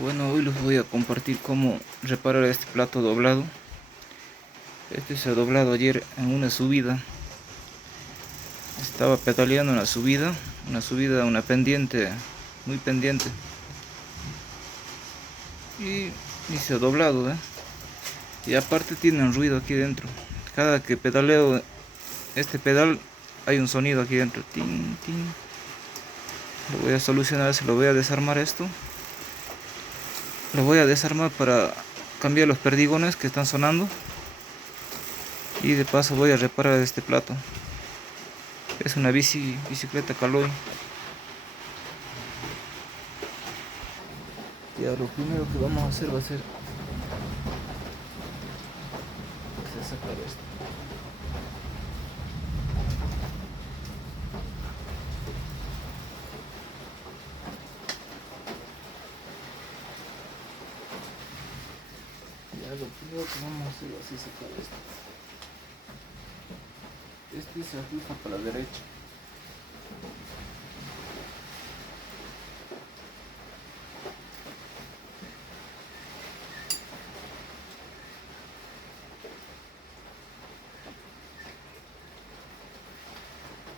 Bueno, hoy les voy a compartir cómo reparar este plato doblado. Este se ha doblado ayer en una subida. Estaba pedaleando en la subida, una pendiente, muy pendiente. Y se ha doblado, ¿eh? Y aparte tiene un ruido aquí dentro. Cada que pedaleo este pedal hay un sonido aquí dentro. Tin, tin. Lo voy a solucionar, se lo voy a desarmar esto. Lo voy a desarmar para cambiar los perdigones que están sonando. Y de paso voy a reparar este plato. Es una bicicleta Caloi. Ya lo primero que vamos a hacer va a ser sacar esto. Ya lo primero que vamos a hacer va a ser sacar esto. Este se ajusta para la derecha.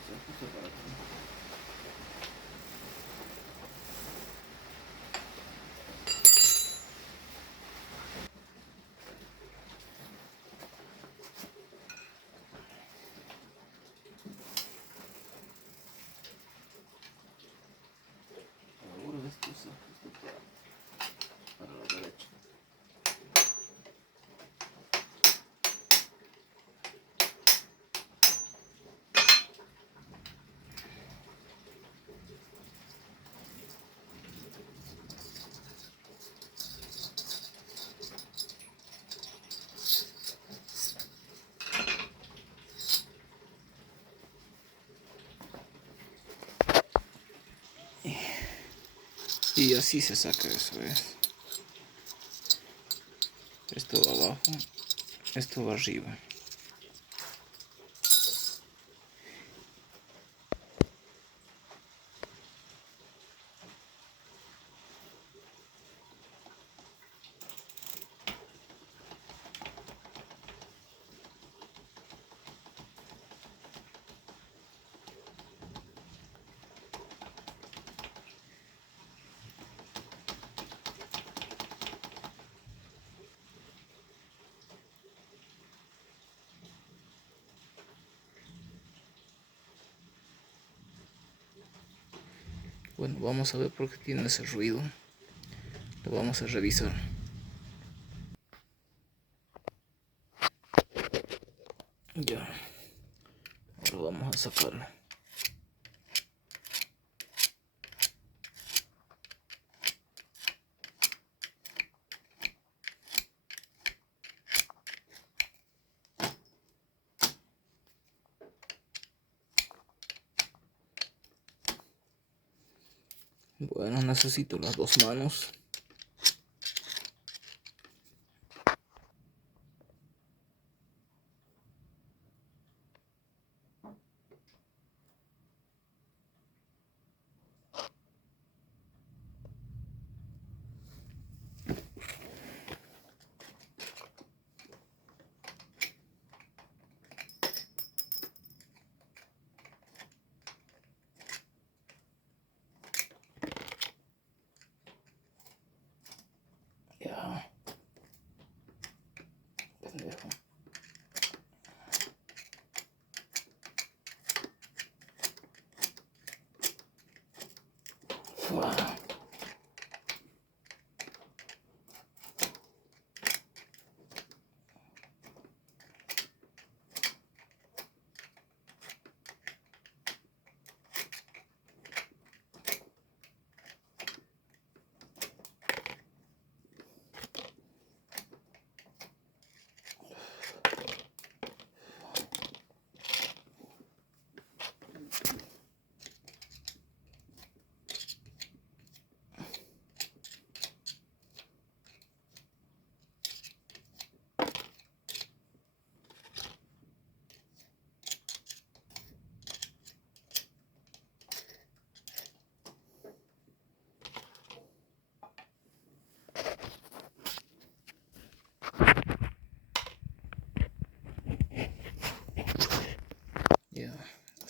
Se ajusta para acá. Ahora esto se ajusta para la derecha. Y así se saca eso, ¿ves? Esto va abajo, esto va arriba. Bueno, vamos a ver por qué tiene ese ruido. Lo vamos a revisar. Ya, ahora vamos a sacarlo. Bueno, necesito las dos manos.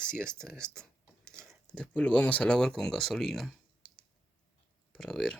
así está esto. Después lo vamos a lavar con gasolina para ver.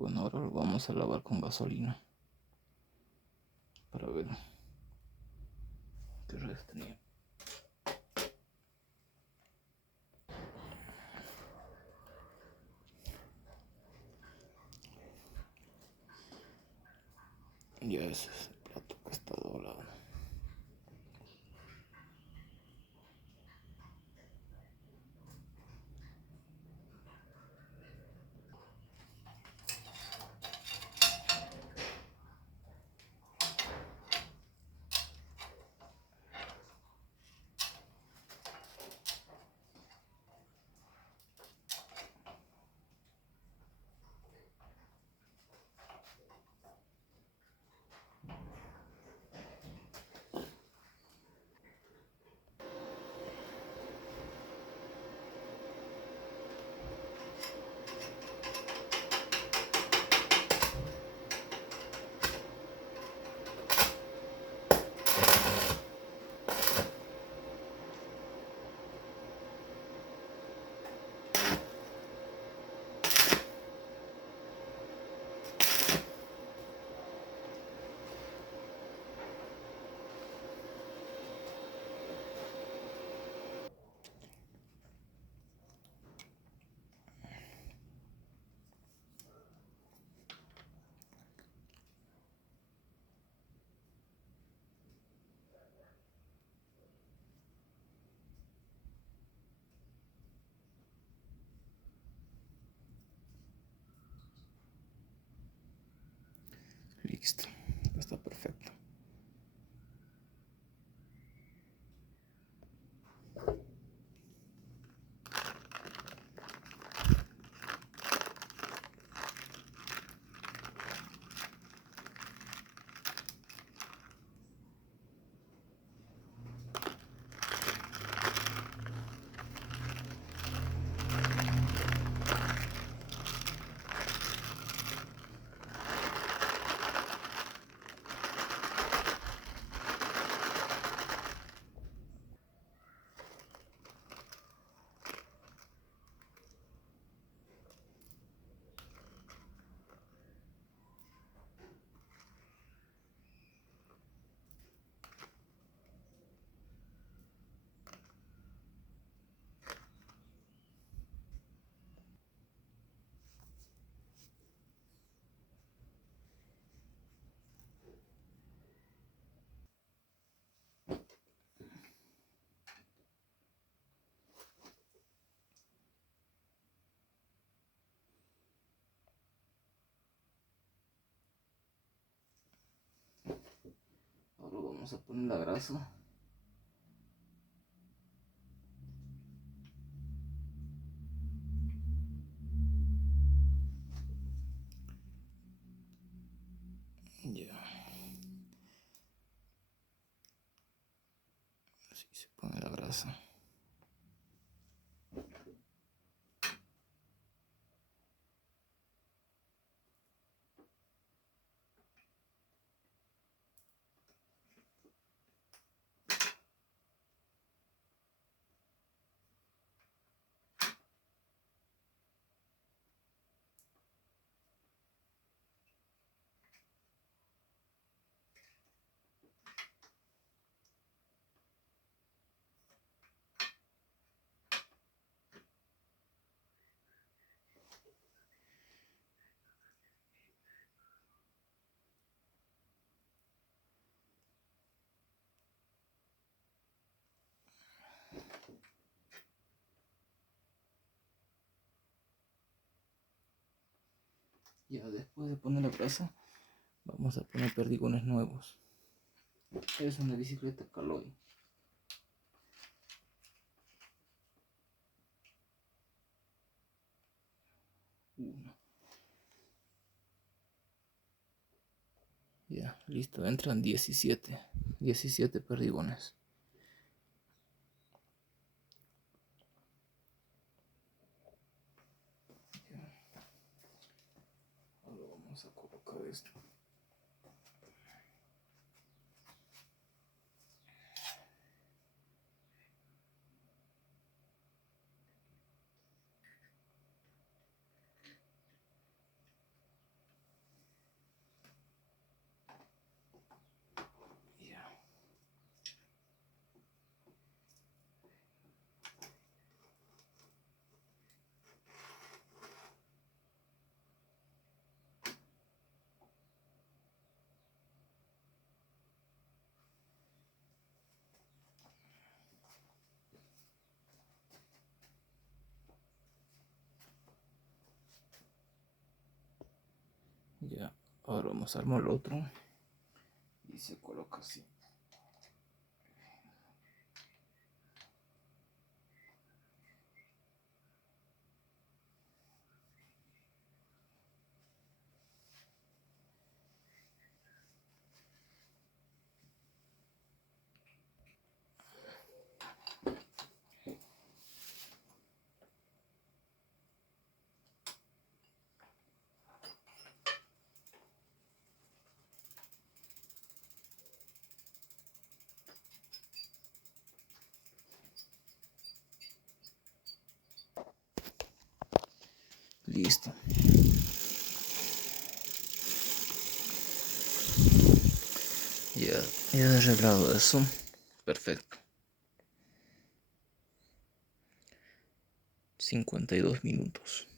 Bueno, ahora lo vamos a lavar con gasolina para ver qué resto tenía. Ya ese es el plato que está doblado. Listo, está perfecto. vamos a poner la grasa. Ya. Así se pone la grasa. Ya después de poner la grasa, vamos a poner perdigones nuevos. Es una bicicleta Caloi. Uno. Ya, listo, entran 17 perdigones. Ahora vamos a colocar esto. Ya, ahora vamos a armar el otro y se coloca así. Listo. Ya he arreglado eso. Perfecto. 52 minutos.